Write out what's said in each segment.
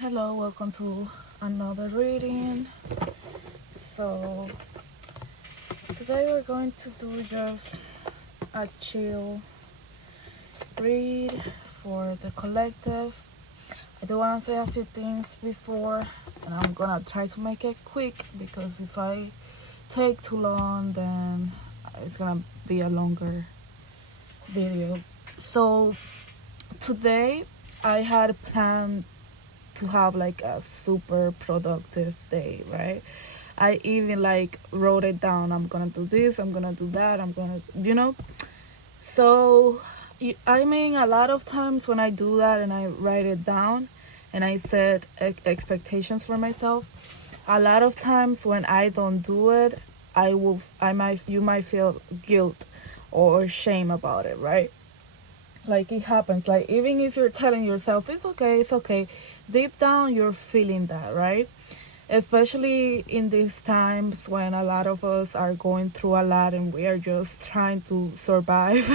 Hello, welcome to another reading. So, today we're going to do just a chill read for the collective. I do want to say a few things before, and I'm gonna try to make it quick because if I take too long, then it's gonna be a longer video. So, today I had planned to have like a super productive day, right? I even like wrote it down. I'm gonna do this, I'm gonna do that, I'm gonna. So, I mean, a lot of times when I do that and I write it down and I set expectations for myself, a lot of times when I don't do it, you might feel guilt or shame about it, right? Like it happens, like even if you're telling yourself it's okay, deep down you're feeling that, right? Especially in these times when a lot of us are going through a lot and we are just trying to survive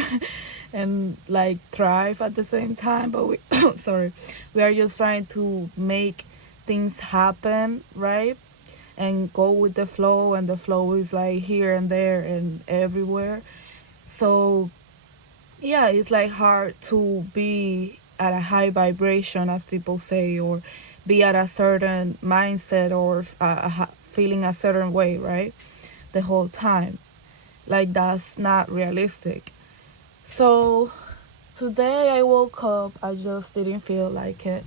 and like thrive at the same time, but we sorry, we are just trying to make things happen, right? And go with the flow, and the flow is like here and there and everywhere. So yeah, it's like hard to be at a high vibration, as people say, or be at a certain mindset or feeling a certain way, right? The whole time. Like, that's not realistic. So, today I woke up, I just didn't feel like it.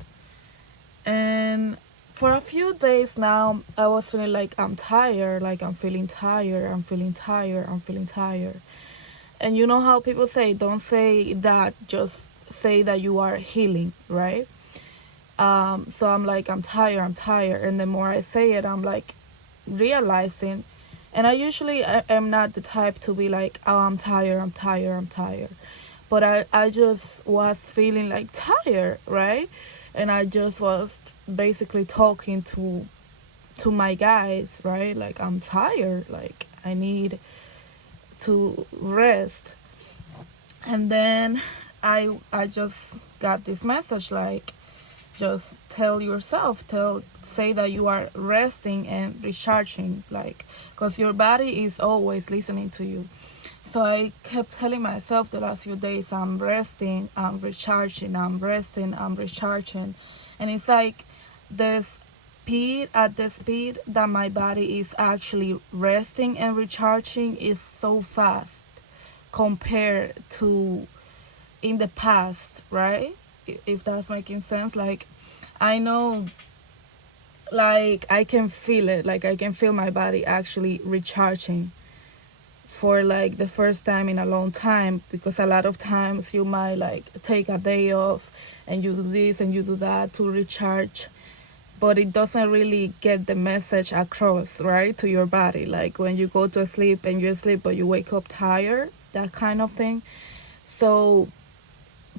And for a few days now, I was feeling like I'm tired, like I'm feeling tired, I'm feeling tired, I'm feeling tired. And you know how people say, don't say that, just say that you are healing, right? So I'm like, I'm tired, I'm tired. And the more I say it, I'm like realizing. And I usually am not the type to be like, oh, I'm tired, I'm tired, I'm tired. But I just was feeling like tired, right? And I just was basically talking to my guys, right? Like, I'm tired, like I need to rest. And then I just got this message, like, just tell yourself, say that you are resting and recharging, like, because your body is always listening to you. So I kept telling myself the last few days, I'm resting, I'm recharging, I'm resting, I'm recharging. And it's like the speed that my body is actually resting and recharging is so fast compared to in the past, right? If that's making sense. Like, I know, like, I can feel it, like I can feel my body actually recharging for like the first time in a long time, because a lot of times you might like take a day off and you do this and you do that to recharge, but it doesn't really get the message across, right, to your body. Like when you go to sleep and you sleep but you wake up tired, that kind of thing. So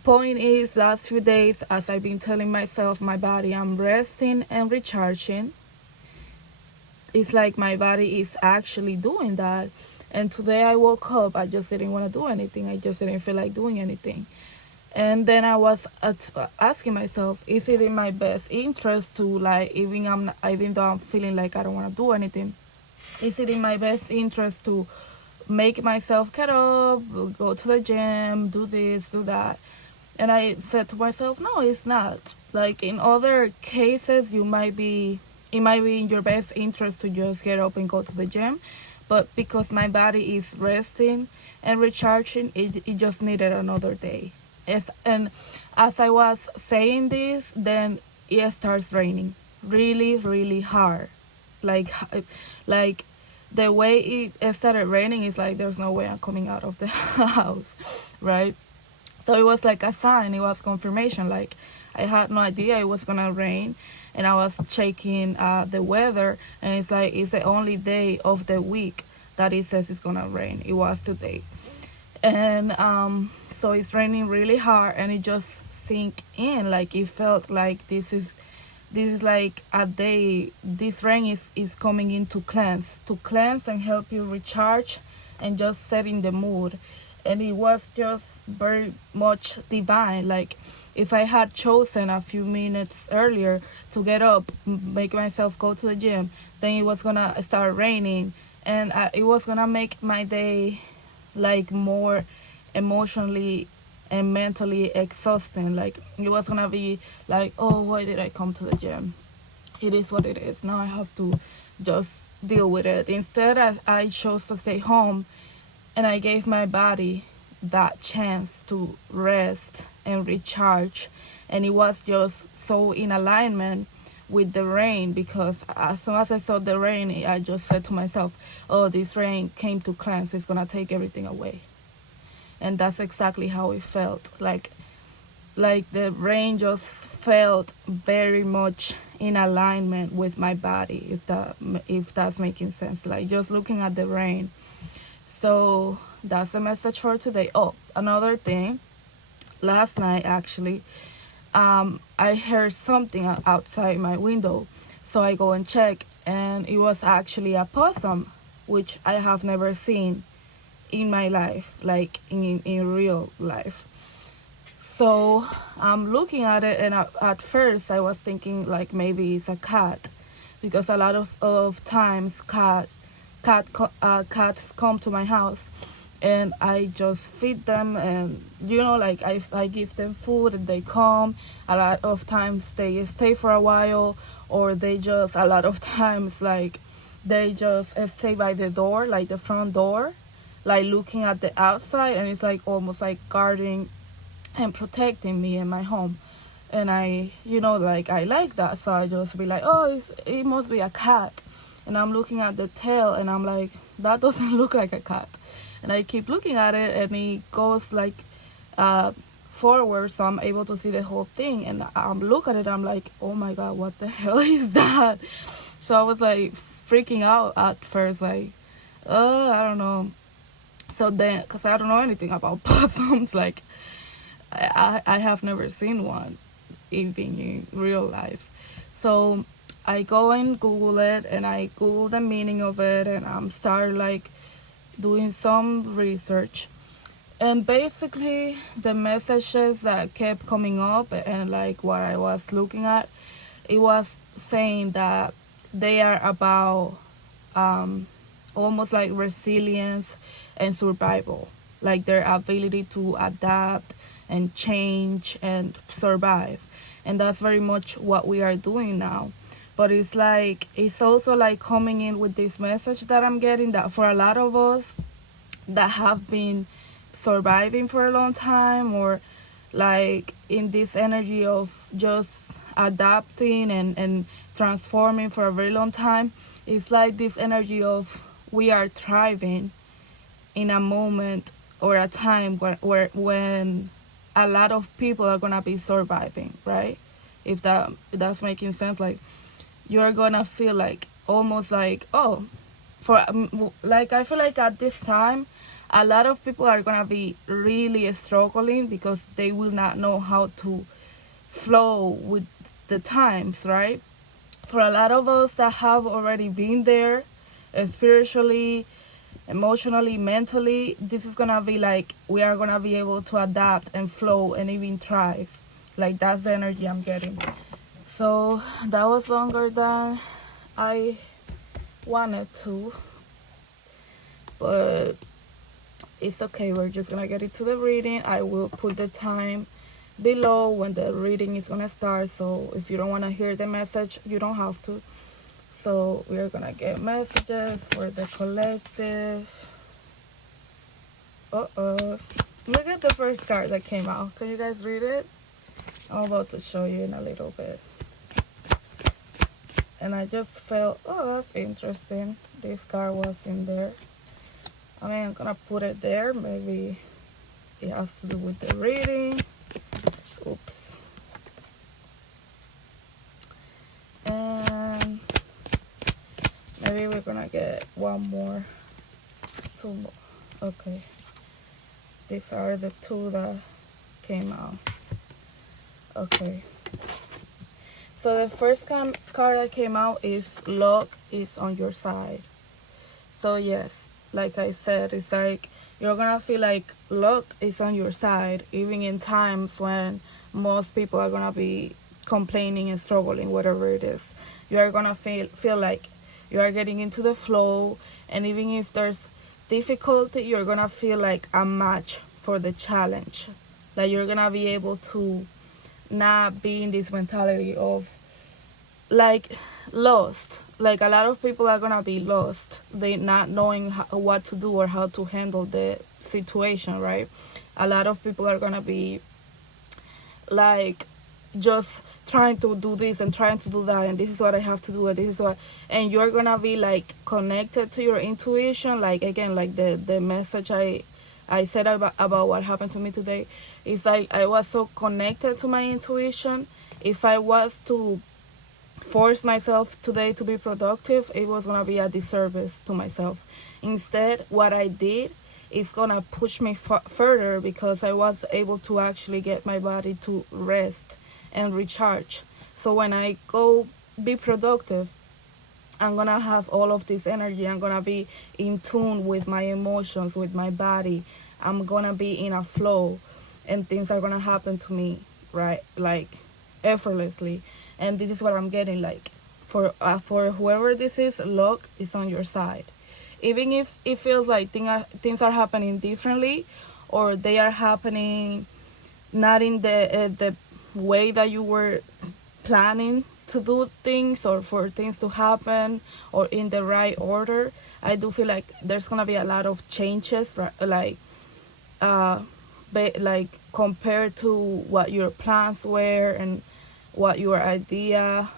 point is, last few days, as I've been telling myself, my body, I'm resting and recharging. It's like my body is actually doing that. And today I woke up, I just didn't want to do anything, I just didn't feel like doing anything. And then I was asking myself, is it in my best interest to, like, even though I'm feeling like I don't want to do anything, is it in my best interest to make myself get up, go to the gym, do this, do that? And I said to myself, no, it's not. Like in other cases, it might be in your best interest to just get up and go to the gym. But because my body is resting and recharging, it just needed another day. And as I was saying this, then it starts raining really, really hard. Like, like the way it started raining is like there's no way I'm coming out of the house, right? So it was like a sign, it was confirmation. Like, I had no idea it was gonna rain, and I was checking the weather, and it's like it's the only day of the week that it says it's gonna rain. It was today. And so it's raining really hard, and it just sink in. Like, it felt like this is like a day. This rain is coming in to cleanse and help you recharge and just set in the mood. And it was just very much divine. Like, if I had chosen a few minutes earlier to get up, make myself go to the gym, then it was gonna start raining, and it was gonna make my day like more emotionally and mentally exhausting. Like it was gonna be like, oh, why did I come to the gym? It is what it is. Now I have to just deal with it. Instead, I chose to stay home, and I gave my body that chance to rest and recharge. And it was just so in alignment with the rain, because as soon as I saw the rain, I just said to myself, oh, this rain came to cleanse. It's going to take everything away. And that's exactly how it felt. Like the rain just felt very much in alignment with my body, if that's making sense. Like just looking at the rain. So that's the message for today. Oh, another thing, last night actually, I heard something outside my window, so I go and check, and it was actually a possum, which I have never seen in my life, like in real life. So I'm looking at it, and at first I was thinking like maybe it's a cat, because a lot of times cats come to my house, and I just feed them, and like I give them food and they come. A lot of times they stay for a while, or they just, a lot of times, like they just stay by the door, like the front door, like looking at the outside, and it's like almost like guarding and protecting me and my home. And like I like that, so I just be like, oh, it must be a cat. And I'm looking at the tail, and I'm like, that doesn't look like a cat. And I keep looking at it, and it goes like forward, so I'm able to see the whole thing. And I'm looking at it, I'm like, oh my god, what the hell is that? So I was like freaking out at first, like, I don't know. So then, because I don't know anything about possums, like I have never seen one even in real life. So I go and Google it, and I Google the meaning of it, and I'm start like doing some research. And basically the messages that kept coming up, and like what I was looking at, it was saying that they are about almost like resilience and survival, like their ability to adapt and change and survive. And that's very much what we are doing now. But it's also like coming in with this message that I'm getting, that for a lot of us that have been surviving for a long time, or like in this energy of just adapting and transforming for a very long time, it's like this energy of we are thriving in a moment or a time when a lot of people are gonna be surviving, right? If that's making sense, like you're gonna feel like almost like, oh, like I feel like at this time a lot of people are gonna be really struggling, because they will not know how to flow with the times, right? For a lot of us that have already been there, spiritually, emotionally, mentally, this is gonna be like we are gonna be able to adapt and flow and even thrive. Like that's the energy I'm getting. So that was longer than I wanted to, but it's okay. We're just gonna get into the reading. I will put the time below when the reading is gonna start, so if you don't want to hear the message, you don't have to. So we're gonna get messages for the collective. Look at the first card that came out. Can you guys read it? I'm about to show you in a little bit. And I just felt, oh, that's interesting. This card was in there. I mean, I'm gonna put it there. Maybe it has to do with the reading. Oops. And maybe we're gonna get two more. Okay. These are the two that came out. Okay. So the first card that came out is luck is on your side. So yes, like I said, it's like you're gonna feel like luck is on your side, even in times when most people are gonna be complaining and struggling, whatever it is. You are gonna feel like you are getting into the flow, and even if there's difficulty, you're gonna feel like a match for the challenge. Like you're gonna be able to not be in this mentality of like lost. Like a lot of people are gonna be lost, they not knowing what to do or how to handle the situation, right? A lot of people are gonna be like just trying to do this and trying to do that, and this is what I have to do, and this is what, and you're gonna be like connected to your intuition. Like again, like the message I said about what happened to me today is like I was so connected to my intuition. If I was to force myself today to be productive, it was gonna be a disservice to myself. Instead, what I did is gonna push me further, because I was able to actually get my body to rest and recharge. So when I go be productive, I'm gonna have all of this energy. I'm gonna be in tune with my emotions, with my body. I'm gonna be in a flow, and things are gonna happen to me, right? Like effortlessly. And this is what I'm getting. Like for whoever this is, luck is on your side. Even if it feels like things are happening differently, or they are happening not in the way that you were planning to do things, or for things to happen, or in the right order, I do feel like there's gonna be a lot of changes, right? Uh like compared to what your plans were and what your idea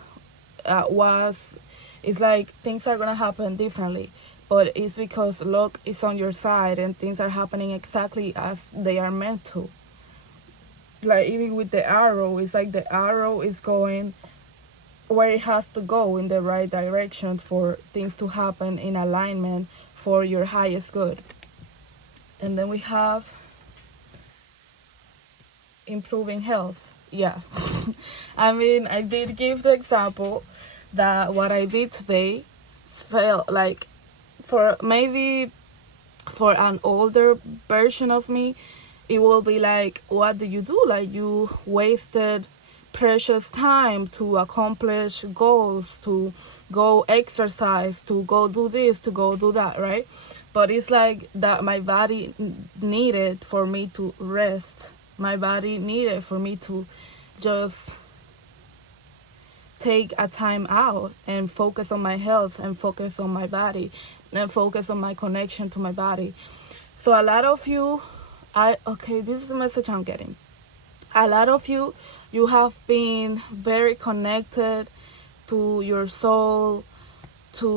was. It's like things are gonna happen differently, but it's because luck is on your side and things are happening exactly as they are meant to. Like even with the arrow, it's like the arrow is going where it has to go, in the right direction, for things to happen in alignment for your highest good. And then we have improving health. Yeah. I mean, I did give the example that what I did today felt like, for maybe for an older version of me, it will be like, what do you do? Like you wasted precious time to accomplish goals, to go exercise, to go do this, to go do that, right? But it's like that my body needed for me to rest. My body needed for me to just take a time out and focus on my health, and focus on my body, and focus on my connection to my body. So a lot of you, okay, this is the message I'm getting. A lot of you have been very connected to your soul, to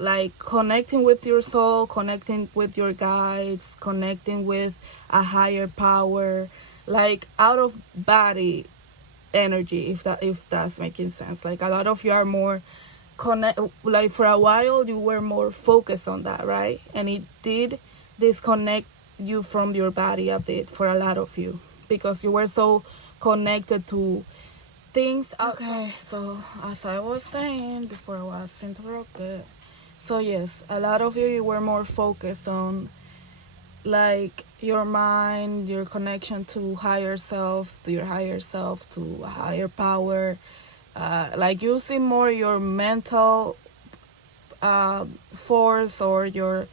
like connecting with your soul, connecting with your guides, connecting with a higher power, like out of body energy, if that's making sense. Like a lot of you are more connect, like for a while you were more focused on that, right? And it did disconnect you from your body a bit, for a lot of you, because you were so connected to things. Okay, so as I was saying before I was interrupted, so yes, a lot of you were more focused on like your mind, your connection to higher self, to your higher self, to a higher power, like using more your mental force, or your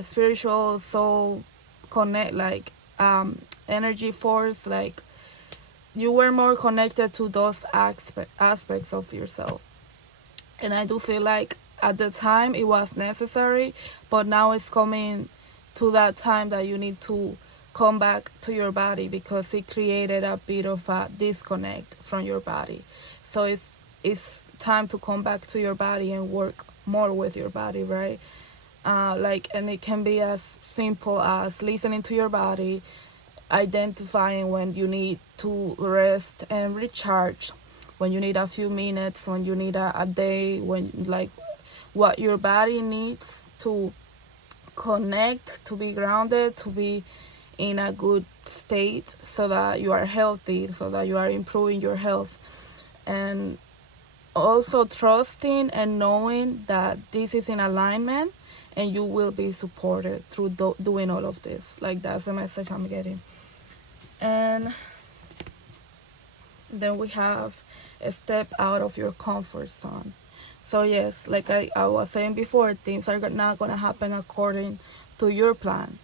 spiritual soul connect, like energy force. Like you were more connected to those aspects of yourself. And I do feel like at the time it was necessary, but now it's coming to that time that you need to come back to your body, because it created a bit of a disconnect from your body. So it's time to come back to your body and work more with your body, right? Like, and it can be as simple as listening to your body, identifying when you need to rest and recharge, when you need a few minutes, when you need a day, when like what your body needs to connect, to be grounded, to be in a good state, so that you are healthy, so that you are improving your health. And also trusting and knowing that this is in alignment, and you will be supported through doing all of this. Like that's the message I'm getting. And Then we have a step out of your comfort zone. So yes, like I was saying before, things are not gonna happen according to your plan.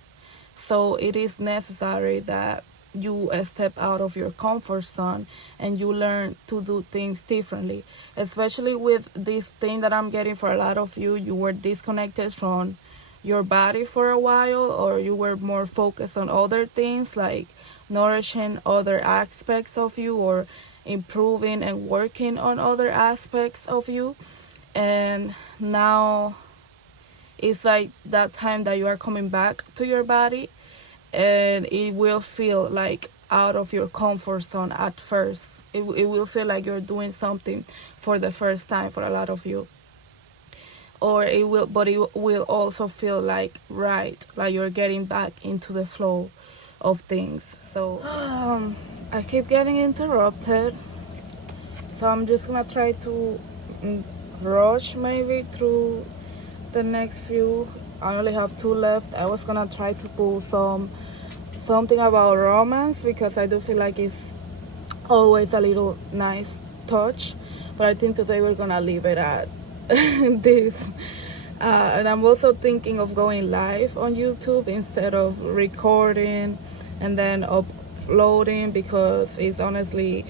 So it is necessary that you step out of your comfort zone and you learn to do things differently. Especially with this thing that I'm getting, for a lot of you, you were disconnected from your body for a while, or you were more focused on other things like nourishing other aspects of you, or improving and working on other aspects of you. And now it's like that time that you are coming back to your body, and it will feel like out of your comfort zone at first. It will feel like you're doing something for the first time for a lot of you. Or it will, but it will also feel like right, like you're getting back into the flow of things. So I keep getting interrupted, so I'm just gonna try to rush maybe through the next few. I only have two left. I was gonna try to pull something about romance, because I do feel like it's always a little nice touch, but I think today we're gonna leave it at this. And I'm also thinking of going live on YouTube instead of recording and then uploading, because it's honestly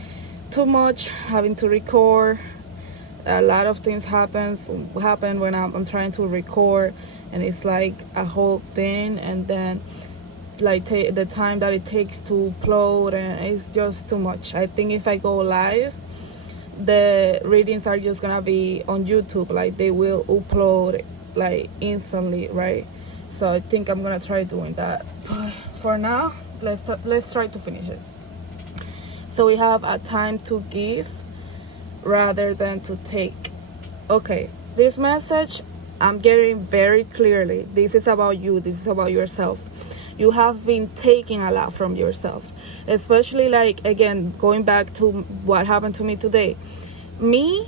too much having to record. A lot of things happen when I'm trying to record, and it's like a whole thing, and then like the time that it takes to upload, and it's just too much. I think if I go live, the readings are just gonna be on YouTube, like they will upload like instantly, right? So I think I'm gonna try doing that. But for now, let's try to finish it. So we have a time to give rather than to take. Okay, this message I'm getting very clearly. This is about you. This is about yourself. You have been taking a lot from yourself, especially, like, again, going back to what happened to me today. Me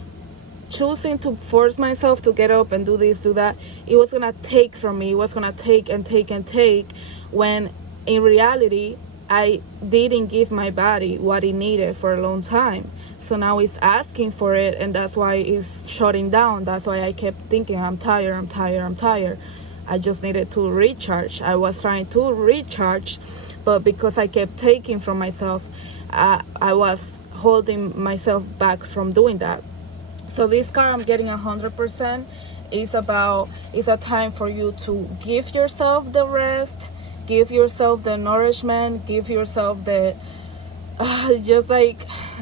choosing to force myself to get up and do this, do that, it was gonna take from me. It was gonna take and take and take, when in reality I didn't give my body what it needed for a long time. So now it's asking for it, and that's why it's shutting down. That's why I kept thinking, I'm tired, I'm tired, I'm tired. I just needed to recharge. I was trying to recharge, but because I kept taking from myself, I was holding myself back from doing that. So this card I'm getting 100% is a time for you to give yourself the rest, give yourself the nourishment, give yourself the just like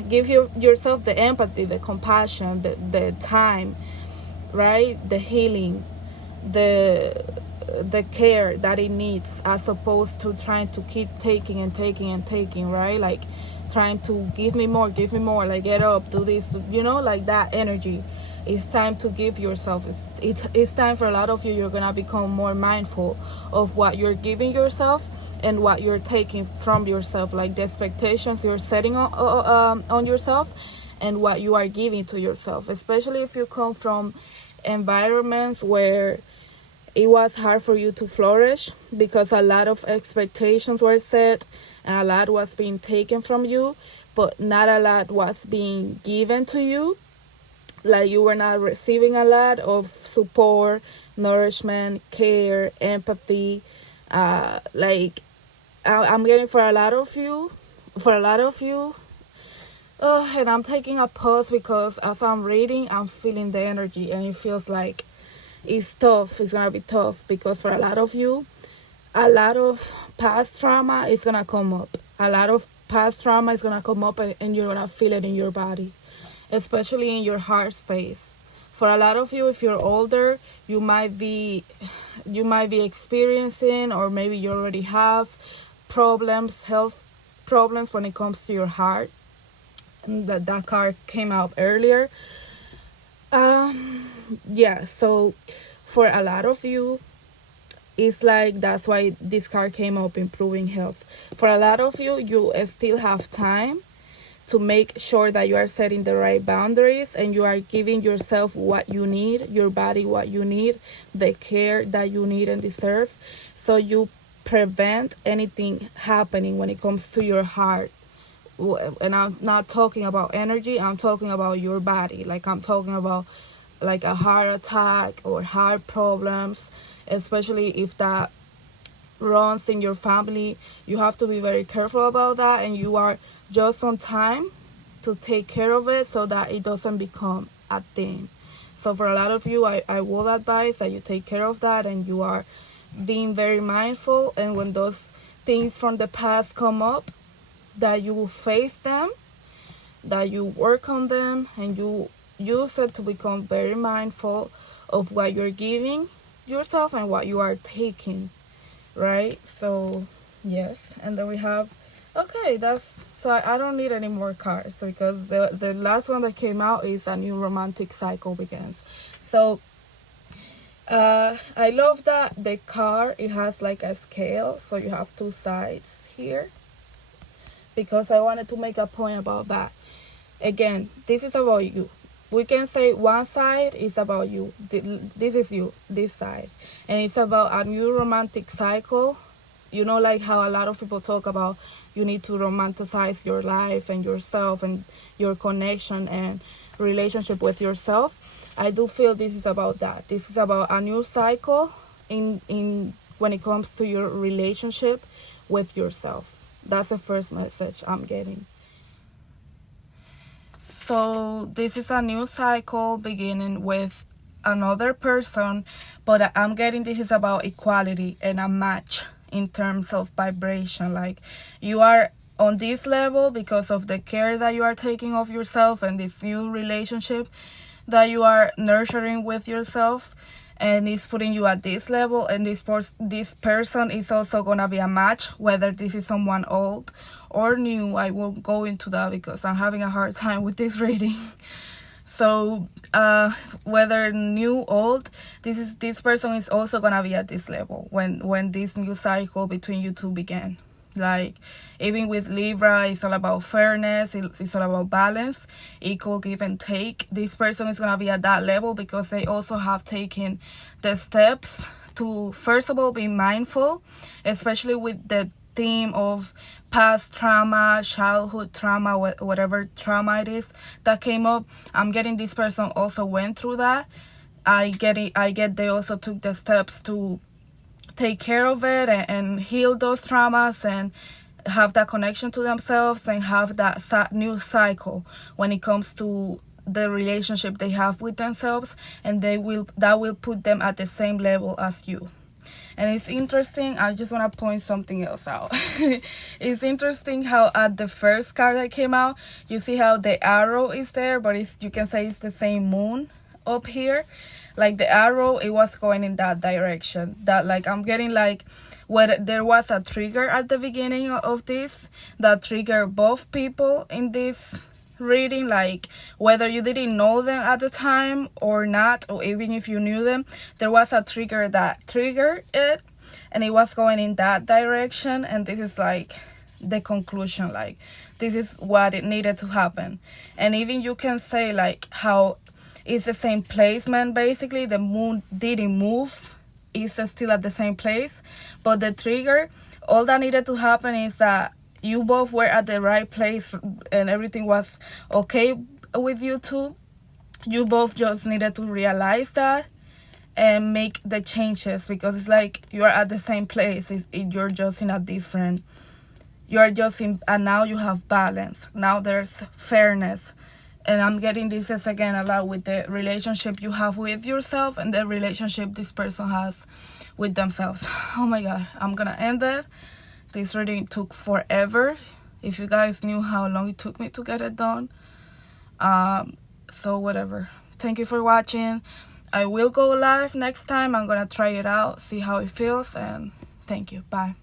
give yourself the empathy, the compassion, the time, right? The healing, the care that it needs, as opposed to trying to keep taking and taking and taking, right? Like trying to give me more, like get up, do this, like that energy. It's time to give yourself. It's time for a lot of you. You're gonna become more mindful of what you're giving yourself and what you're taking from yourself, like the expectations you're setting on yourself, and what you are giving to yourself. Especially if you come from environments where it was hard for you to flourish, because a lot of expectations were set and a lot was being taken from you, but not a lot was being given to you. Like you were not receiving a lot of support, nourishment, care, empathy. Like I'm getting for a lot of you. And I'm taking a pause, because as I'm reading, I'm feeling the energy, and it feels like it's tough. It's gonna be tough, because for a lot of you, a lot of past trauma is gonna come up. A lot of past trauma is gonna come up, and you're gonna feel it in your body, especially in your heart space. For a lot of you, if you're older, you might be experiencing, or maybe you already have health problems when it comes to your heart. And that card came out earlier. Yeah, so for a lot of you, it's like that's why this card came up, improving health. For a lot of you, you still have time to make sure that you are setting the right boundaries, and you are giving yourself what you need, your body what you need, the care that you need and deserve, so you prevent anything happening when it comes to your heart, and I'm not talking about energy, I'm talking about your body. Like I'm talking about like a heart attack or heart problems, especially if that runs in your family. You have to be very careful about that, and you are just on time to take care of it so that it doesn't become a thing. So for a lot of you, I will advise that you take care of that, and you are being very mindful, and when those things from the past come up, that you will face them, that you work on them, and you use it to become very mindful of what you're giving yourself and what you are taking, right? So yes, and then we have, okay, that's, so I don't need any more cards because the last one that came out is a new romantic cycle begins. So I love that the card, it has like a scale, so you have two sides here, because I wanted to make a point about that. Again, this is about you. We can say one side is about you. This is you, this side. And it's about a new romantic cycle. You know, like how a lot of people talk about you need to romanticize your life and yourself and your connection and relationship with yourself. I do feel this is about that. This is about a new cycle in when it comes to your relationship with yourself. That's the first message I'm getting. So this is a new cycle beginning with another person, but I'm getting this is about equality and a match in terms of vibration. Like you are on this level because of the care that you are taking of yourself and this new relationship that you are nurturing with yourself, and it's putting you at this level, and this person is also gonna be a match, whether this is someone old or new. I won't go into that because I'm having a hard time with this reading. So whether new, old, this person is also gonna be at this level when this new cycle between you two began. Like even with Libra, it's all about fairness, it's all about balance, equal give and take. This person is gonna be at that level because they also have taken the steps to, first of all, be mindful, especially with the theme of past trauma, childhood trauma, whatever trauma it is that came up. I'm getting this person also went through that. I get they also took the steps to take care of it and heal those traumas and have that connection to themselves and have that new cycle when it comes to the relationship they have with themselves, and that will put them at the same level as you. And it's interesting, I just want to point something else out. It's interesting how at the first card that came out, you see how the arrow is there, but you can say it's the same moon up here. Like the arrow, it was going in that direction. That like I'm getting like where there was a trigger at the beginning of this that triggered both people in this reading, like whether you didn't know them at the time or not, or even if you knew them, there was a trigger that triggered it, and it was going in that direction. And this is like the conclusion, like this is what it needed to happen. And even you can say like how it's the same placement. Basically the moon didn't move, it's still at the same place, but the trigger, all that needed to happen is that you both were at the right place and everything was okay with you two. You both just needed to realize that and make the changes, because it's like you're at the same place, you're just in a different, you're just in, and now you have balance, now there's fairness. And I'm getting this as again a lot with the relationship you have with yourself and the relationship this person has with themselves. Oh my god, I'm gonna end it. This reading took forever. If you guys knew how long it took me to get it done. So whatever. Thank you for watching. I will go live next time. I'm gonna try it out, see how it feels, and thank you. Bye.